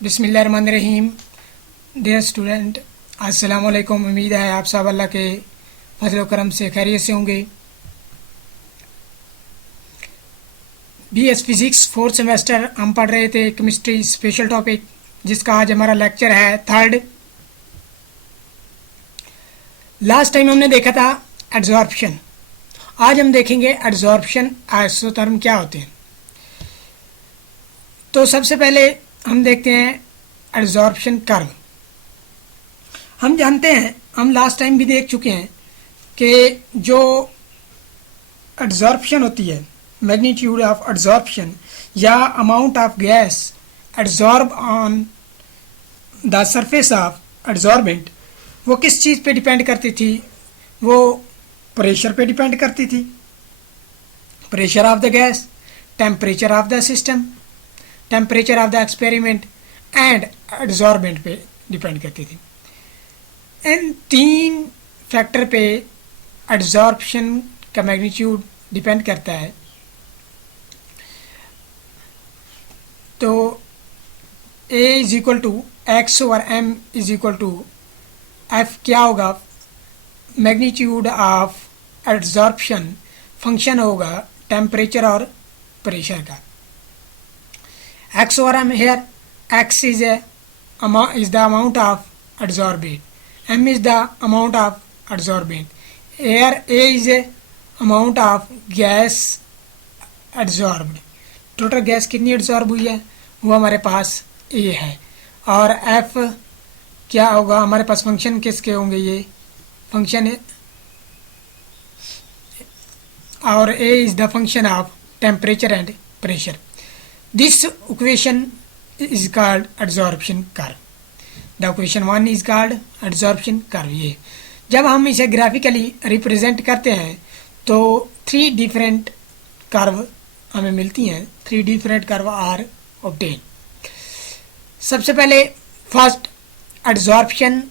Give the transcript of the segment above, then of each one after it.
बिस्मिल्लाहिर्रहमानिर्रहीम। Dear student, अस्सलाम वालेकुम। उम्मीद है आप सब अल्लाह के फजल करम से खैरियत से होंगे। बीएस फिज़िक्स फोर्थ सेमेस्टर हम पढ़ रहे थे केमिस्ट्री स्पेशल टॉपिक, जिसका आज हमारा लेक्चर है थर्ड। लास्ट टाइम हमने देखा था एड्जॉर्प्शन, आज हम देखेंगे एड्जॉर्प्शन आइसोथर्म क्या होते हैं। तो सबसे पहले हम देखते हैं एड्जॉर्प्शन कर्व। हम जानते हैं, हम लास्ट टाइम भी देख चुके हैं कि जो एड्जॉर्प्शन होती है, मैग्नीट्यूड ऑफ एड्जॉर्प्शन या amount of gas adsorb on the surface of adsorbent, वो किस चीज़ पे डिपेंड करती थी? वो प्रेशर पे डिपेंड करती थी। Pressure of the gas, temperature of the system, temperature of the experiment and adsorbent पे डिपेंड करती थी। इन तीन फैक्टर पे एड्जॉर्प्शन का मैग्नीट्यूड डिपेंड करता है। तो A is equal to x over m is equal to f क्या होगा? मैग्नीट्यूड ऑफ एड्जॉर्प्शन फंक्शन होगा टेम्परेचर और प्रेशर का। X over M here, X is the amount of adsorbate, M is the amount of adsorbate. Here A is the amount of gas adsorbed. Total gas कितनी adsorb हुई है वो हमारे पास A है। और F क्या होगा? हमारे पास फंक्शन किसके होंगे? ये फंक्शन है, और A is the function of temperature and pressure. This equation is called adsorption curve. The equation 1 is called adsorption curve. ये जब हम इसे ग्राफिकली रिप्रेजेंट करते हैं तो 3 डिफरेंट कर्व हमें मिलती हैं। 3 डिफरेंट कर्व आर ऑब्टेन। सबसे पहले first adsorption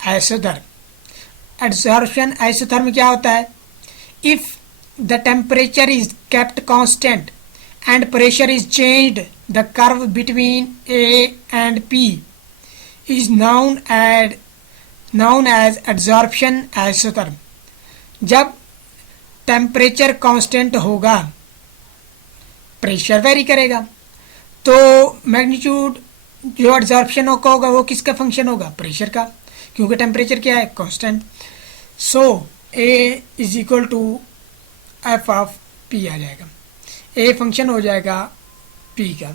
isotherm. Adsorption isotherm क्या होता है? If the temperature is kept constant and pressure is changed, the curve between A and P is known as adsorption isotherm. जब temperature constant होगा, pressure very करेगा, तो magnitude जो adsorption का होगा वो किसका फंक्शन होगा? प्रेशर का, क्योंकि टेम्परेचर क्या है? Constant. So A is equal to F of P आ जाएगा। ए फंक्शन हो जाएगा पी का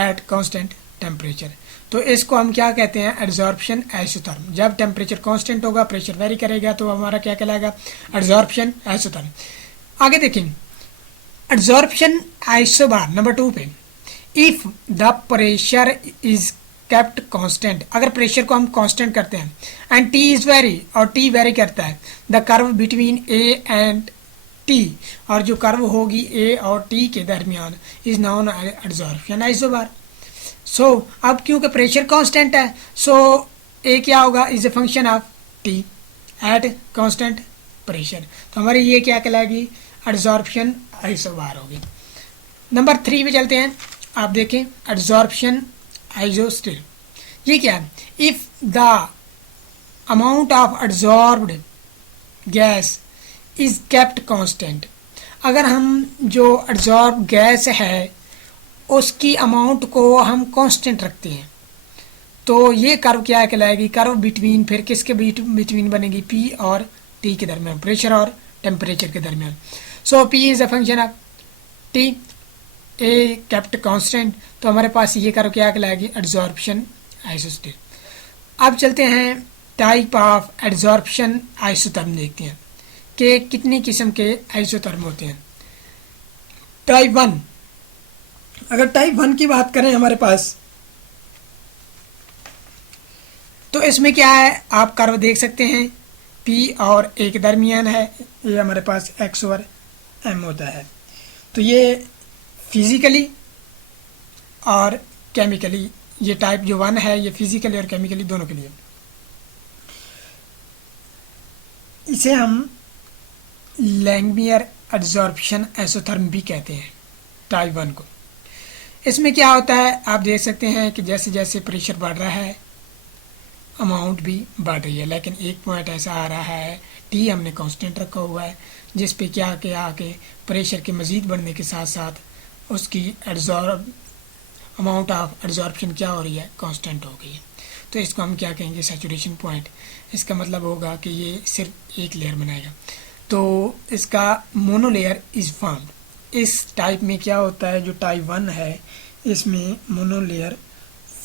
एट कांस्टेंट टेम्परेचर। तो इसको हम क्या कहते हैं? Adsorption isotherm. जब टेम्परेचर कांस्टेंट होगा, प्रेशर वेरी करेगा, तो हमारा क्या कहलाएगा? Adsorption isotherm. आगे देखें एड्जॉर्प्शन आइसोबार नंबर 2 पे, if the pressure is kept constant, अगर प्रेशर को हम कांस्टेंट करते हैं एंड टी इज वेरी, और टी वेरी करता है, the curve between A and T, और जो कर्व होगी ए और टी के दरमियान, इज नॉन एड्जॉर्प्शन आइसोबार। सो अब क्योंकि प्रेशर कांस्टेंट है, सो ए क्या होगा? Is a function of T at constant pressure. तो हमारी ये क्या कहलाएगी? एड्जॉर्प्शन आइसोबार होगी। नंबर 3 पे चलते हैं। आप देखें एड्जॉर्प्शन आइसोस्टर। ये क्या है? If the amount of adsorbed gas is kept constant, अगर हम जो एड्जॉर्ब गैस है उसकी अमाउंट को हम कांस्टेंट रखते हैं, तो ये कर्व क्या कहलाएगी? कर्व बिटवीन, फिर किसके बिटवीन बनेगी? पी और टी के दरमियान, प्रेशर और टेम्परेचर के दरमियान। So P is a function of T, A kept constant, तो हमारे पास ये कर्व क्या कहलाएगी? Adsorption isotherm. अब चलते हैं टाइप ऑफ एड्जॉर्प्शन आइसोथर्म देखते हैं कि कितनी किस्म के आइसोथर्म होते हैं। टाइप 1, अगर टाइप 1 की बात करें हमारे पास, तो इसमें क्या है? आप कर्व देख सकते हैं, P और A के दरमियान है, ये हमारे पास X ओवर M होता है। तो ये फिजिकली और केमिकली, ये टाइप जो 1 है ये फिजिकली और केमिकली दोनों के लिए। इसे हम लैंगमियर एड्जॉर्प्शन आइसोथर्म भी कहते हैं टाइप 1 को। इसमें क्या होता है आप देख सकते हैं कि जैसे जैसे प्रेशर बढ़ रहा है अमाउंट भी बढ़ रही है, लेकिन एक पॉइंट ऐसा आ रहा है टी हमने कांस्टेंट रखा हुआ है जिस पे क्या के आके प्रेशर के मज़ीद बढ़ने के साथ साथ उसकी एब्जॉर्ब अमाउंट ऑफ एब्जॉर्प्शन क्या हो रही है, कांस्टेंट हो गई है। तो इसको हम क्या कहेंगे, सैचुरेशन पॉइंट। इसका मतलब होगा कि ये सिर्फ एक लेयर बनाएगा। तो इसका मोनोलेयर इज़ फॉर्म्ड। इस टाइप में क्या होता है, जो टाइप 1 है इसमें मोनोलेयर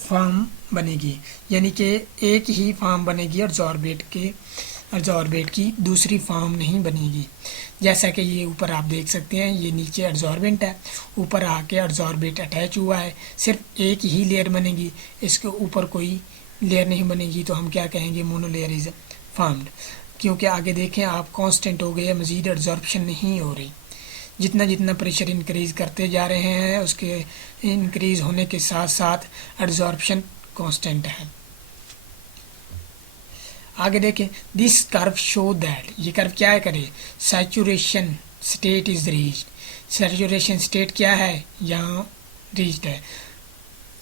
फॉर्म बनेगी, यानी कि एक ही फॉर्म बनेगी एड्जॉर्बेट की दूसरी फॉर्म नहीं बनेगी। जैसा कि ये ऊपर आप देख सकते हैं, ये नीचे एड्जॉर्बेंट है, ऊपर आके एड्जॉर्बेट अटैच हुआ है, सिर्फ एक ही लेयर बनेगी, इसके ऊपर कोई लेयर नहीं बनेगी। तो हम क्या कहेंगे, मोनोलेयर इज़ फॉर्म्ड। क्योंकि आगे देखें आप, कांस्टेंट हो गया, मज़ीद एड्जॉर्प्शन नहीं हो रही। जितना जितना प्रेशर इंक्रीज़ करते जा रहे हैं उसके इंक्रीज़ होने के साथ साथ एड्जॉर्प्शन कांस्टेंट है। आगे देखें, दिस कर्व शो दैट, ये कर्व क्या है करे, saturation state is reached. Saturation state क्या है, यहाँ रीच्ड है,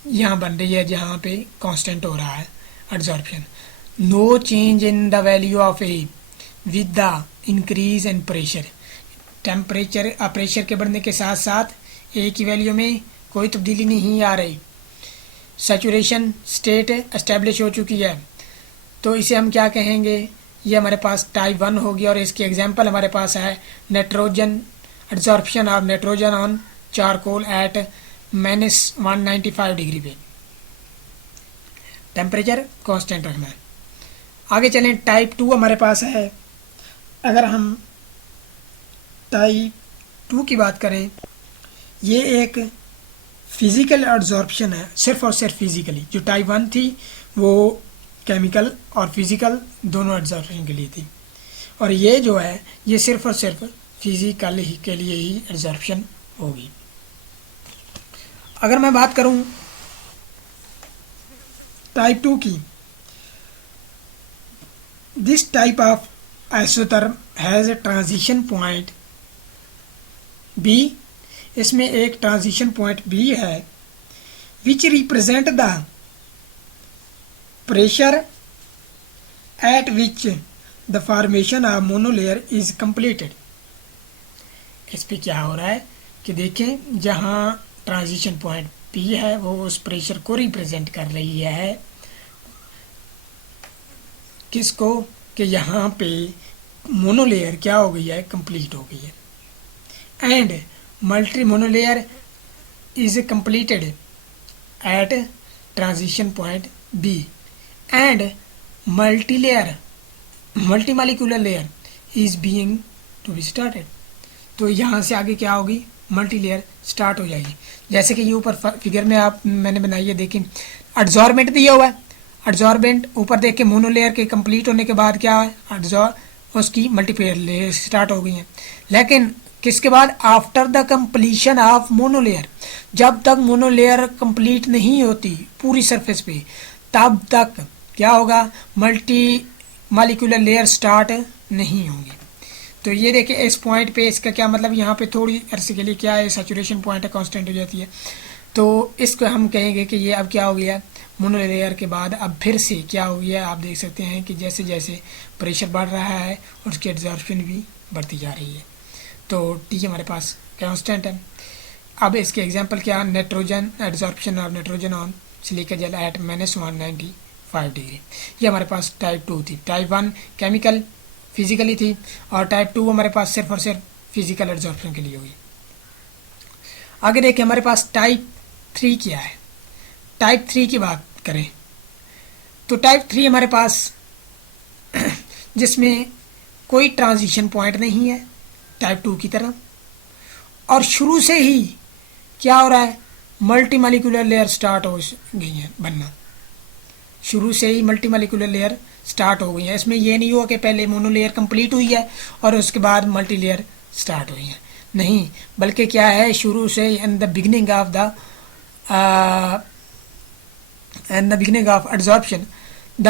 यहाँ बन रही है जहाँ पे कांस्टेंट हो रहा है adsorption. No change in the value of a with the increase in pressure. Temperature pressure के बढ़ने के साथ साथ ए की वैल्यू में कोई तब्दीली नहीं आ रही। सैचुरेशन स्टेट एस्टेब्लिश हो चुकी है। तो इसे हम क्या कहेंगे, ये हमारे पास टाइप 1 होगी। और इसकी एग्जांपल हमारे पास है nitrogen, absorption of nitrogen on charcoal at -195 degree पे, टेम्परेचर कांस्टेंट रखना है। आगे चलें, टाइप 2 हमारे पास है। अगर हम टाइप 2 की बात करें, ये एक फिज़िकल एब्जॉर्प्शन है, सिर्फ और सिर्फ फिज़िकली। जो टाइप 1 थी वो केमिकल और फिज़िकल दोनों एब्जॉर्प्शन के लिए थी, और ये जो है ये सिर्फ और सिर्फ फिज़िकल ही के लिए ही एब्जॉर्प्शन होगी। अगर मैं बात करूं टाइप 2 की, this type of isotherm has a transition point B. इसमें एक ट्रांजिशन पॉइंट बी है which represent the pressure at which the formation of monolayer is completed. इस पे क्या हो रहा है कि देखें, जहाँ ट्रांजिशन पॉइंट पी है वो उस प्रेशर को रिप्रेजेंट कर रही है, किसको, कि यहाँ पे मोनोलेयर क्या हो गई है, कंप्लीट हो गई है। And multi monolayer is completed at transition point B and multi molecular layer is being to be started. तो यहाँ से आगे क्या होगी, मल्टी लेयर स्टार्ट हो जाएगी। जैसे कि ये ऊपर फिगर में आप मैंने बनाई है, देखें एड्जॉर्बेंट दिया हुआ है, एड्जॉर्बेंट ऊपर देख के मोनोलेयर के कंप्लीट होने के बाद क्या है, उसकी मल्टीप्लेयर लेयर स्टार्ट हो गई हैं। लेकिन किसके बाद, after the completion of monolayer, जब तक मोनोलेयर कंप्लीट नहीं होती पूरी सरफेस पे, तब तक क्या होगा, मल्टी मालिकुलर लेयर स्टार्ट नहीं होंगी। तो ये देखिए इस पॉइंट पे, इसका क्या मतलब, यहाँ पे थोड़ी अरसे के लिए क्या है, सैचुरेशन पॉइंट है, कांस्टेंट हो जाती है। तो इसको हम कहेंगे कि ये अब क्या हो गया, मोनोलेयर के बाद अब फिर से क्या हो गया। आप देख सकते हैं कि जैसे जैसे प्रेशर बढ़ रहा है उसकी एब्जॉर्प्शन भी बढ़ती जा रही है। तो टी हमारे पास कांस्टेंट है। अब इसके एग्जांपल क्या, nitrogen, absorption of nitrogen on silica gel at -195 degree. ये हमारे पास टाइप 2 थी। टाइप 1 केमिकल फिजिकली थी, और टाइप 2 हमारे पास सिर्फ और सिर्फ फिजिकल एब्जॉर्प्शन के लिए हुई। आगे देखिए हमारे पास टाइप 3 क्या है। टाइप 3 की बात करें तो टाइप 3 हमारे पास जिसमें कोई ट्रांजिशन पॉइंट नहीं है टाइप 2 की तरह, और शुरू से ही क्या हो रहा है, मल्टी मालिकुलर लेयर स्टार्ट हो गई है बनना। शुरू से ही मल्टी मालिकुलर लेयर स्टार्ट हो गई है। इसमें यह नहीं हुआ कि पहले मोनो लेयर कंप्लीट हुई है और उसके बाद मल्टी लेयर स्टार्ट हुई है, नहीं, बल्कि क्या है, शुरू से in the beginning of the absorption the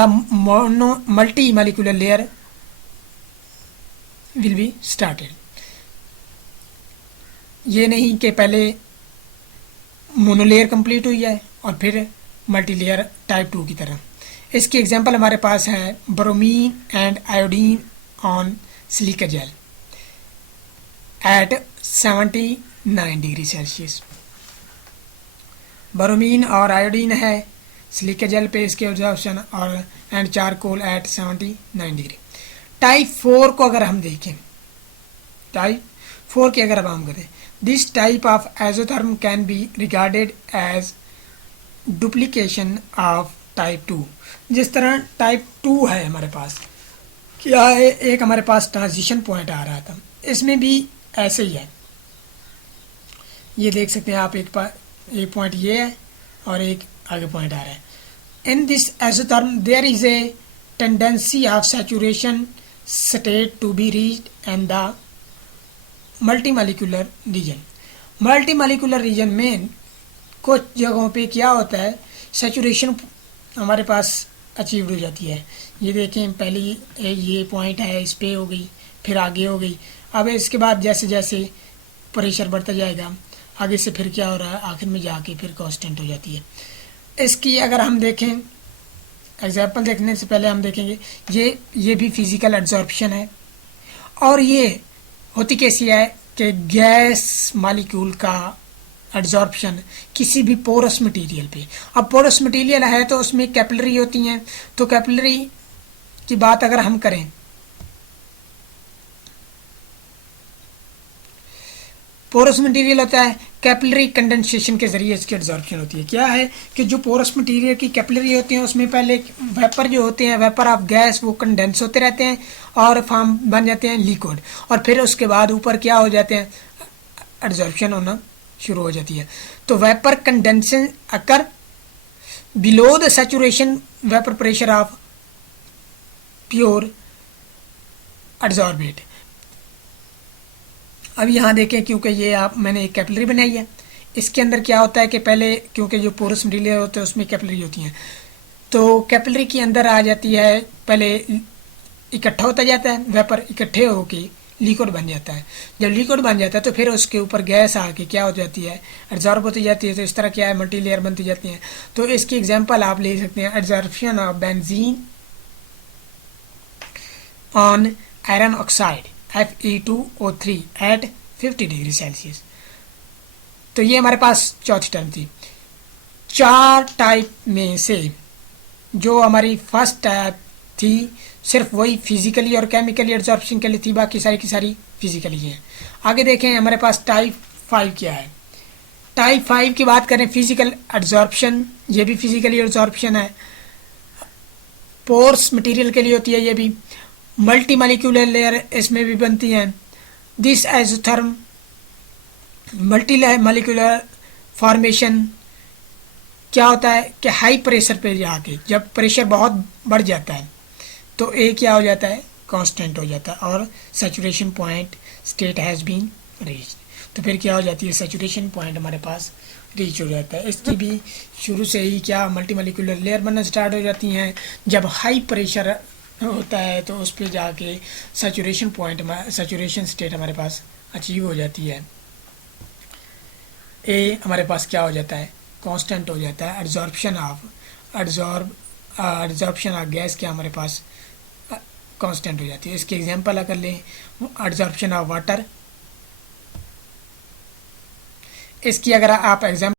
multi molecular layer will be started. ये नहीं कि पहले मोनोलेयर कंप्लीट हुई है और फिर मल्टीलेयर टाइप 2 की तरह। इसकी एग्जांपल हमारे पास है bromine and iodine on silica gel at 79 degree celsius. Bromine और आयोडीन है सिलिका जेल पे, इसके एब्जॉर्प्शन और and charcoal at 79 degree. Type 4 को अगर हम देखें, टाइप 4 की अगर हम करें, this type of isotherm can be regarded as duplication of type 2। जिस तरह टाइप 2 है हमारे पास, क्या है, एक हमारे पास ट्रांजिशन पॉइंट आ रहा था, इसमें भी ऐसे ही है। ये देख सकते हैं आप, एक पॉइंट ये है और एक आगे पॉइंट आ रहा है। In this isotherm there is a tendency of saturation state to be reached and the multimolecular region. Multimolecular region में कुछ जगहों पे क्या होता है, सैचुरेशन हमारे पास अचीव हो जाती है। ये देखें, पहली ये पॉइंट है, इस पे हो गई, फिर आगे हो गई। अब इसके बाद जैसे जैसे प्रेशर बढ़ता जाएगा, आगे से फिर क्या हो रहा है, आखिर में जाके फिर कांस्टेंट हो जाती है। इसकी अगर हम देखें, एग्जाम्पल देखने से पहले हम देखेंगे, ये भी फिजिकल एब्जॉर्प्शन है। और ये होती कैसी है कि गैस मॉलिक्यूल का एब्जॉर्प्शन किसी भी पोरस मटेरियल पे। अब पोरस मटेरियल है तो उसमें कैपिलरी होती हैं, तो कैपिलरी की बात अगर हम करें, पोरस मटेरियल होता है, कैपिलरी कंडेंसेशन के जरिए इसकी एब्जॉर्प्शन होती है। क्या है कि जो पोरस मटेरियल की कैपिलरी होती है उसमें पहले वेपर जो होते हैं, वेपर ऑफ गैस, वो कंडेंस होते रहते हैं और फॉर्म बन जाते हैं लिक्विड, और फिर उसके बाद ऊपर क्या हो जाते हैं, एब्जॉर्प्शन होना शुरू हो जाती है। तो vapour condensation occur below the saturation vapour pressure of pure absorbent. अब यहाँ देखें, क्योंकि ये मैंने एक कैपिलरी बनाई है, इसके अंदर क्या होता है कि पहले क्योंकि जो पोरस मटेरियल होते हैं उसमें कैपिलरी होती हैं, तो कैपिलरी के अंदर आ जाती है, पहले इकट्ठा होता जाता है, वेपर इकट्ठे होके लिक्विड बन जाता है। जब लिक्विड बन जाता है तो फिर उसके ऊपर गैस आके क्या हो जाती है, एब्जॉर्ब होती जाती है। तो इस तरह क्या है, मल्टी लेयर बनती जाती हैं। तो इसकी एग्जांपल आप ले सकते हैं, absorption of benzene on iron oxide Fe2O3 at 50 degree celsius. तो ये हमारे पास चौथी टर्म थी। 4 टाइप में से जो हमारी फर्स्ट टाइप थी, सिर्फ वही फिजिकली और केमिकली एब्जॉर्प्शन के लिए थी, बाकी सारी की सारी फिजिकली है। आगे देखें हमारे पास टाइप 5 क्या है। टाइप 5 की बात करें, फिजिकल एब्जॉर्प्शन, ये भी फिजिकली एब्जॉर्प्शन है, पोर्स मटेरियल के लिए होती है। ये भी मल्टी मॉलिक्यूलर लेयर इसमें भी बनती हैं। दिस एजोथर्म मल्टी मॉलिक्यूलर फॉर्मेशन क्या होता है कि हाई प्रेशर पे जाके जब प्रेशर बहुत बढ़ जाता है तो ए क्या हो जाता है, कांस्टेंट हो जाता है और saturation point state has been reach. तो फिर क्या हो जाती है, सैचुरेशन पॉइंट हमारे पास रीच हो जाता है। इसकी भी शुरू से ही क्या मल्टी मॉलिक्यूलर लेयर बनना स्टार्ट हो जाती हैं। जब हाई प्रेशर होता है तो उस पर जाके सैचुरेशन पॉइंट, सैचुरेशन स्टेट हमारे पास अचीव हो जाती है। ए हमारे पास क्या हो जाता है, कांस्टेंट हो जाता है। एब्जॉर्प्शन ऑफ गैस क्या हमारे पास कांस्टेंट हो जाती है। इसकी एग्जांपल अगर लें, एब्जॉर्प्शन ऑफ वाटर, इसकी अगर आप एग्जांपल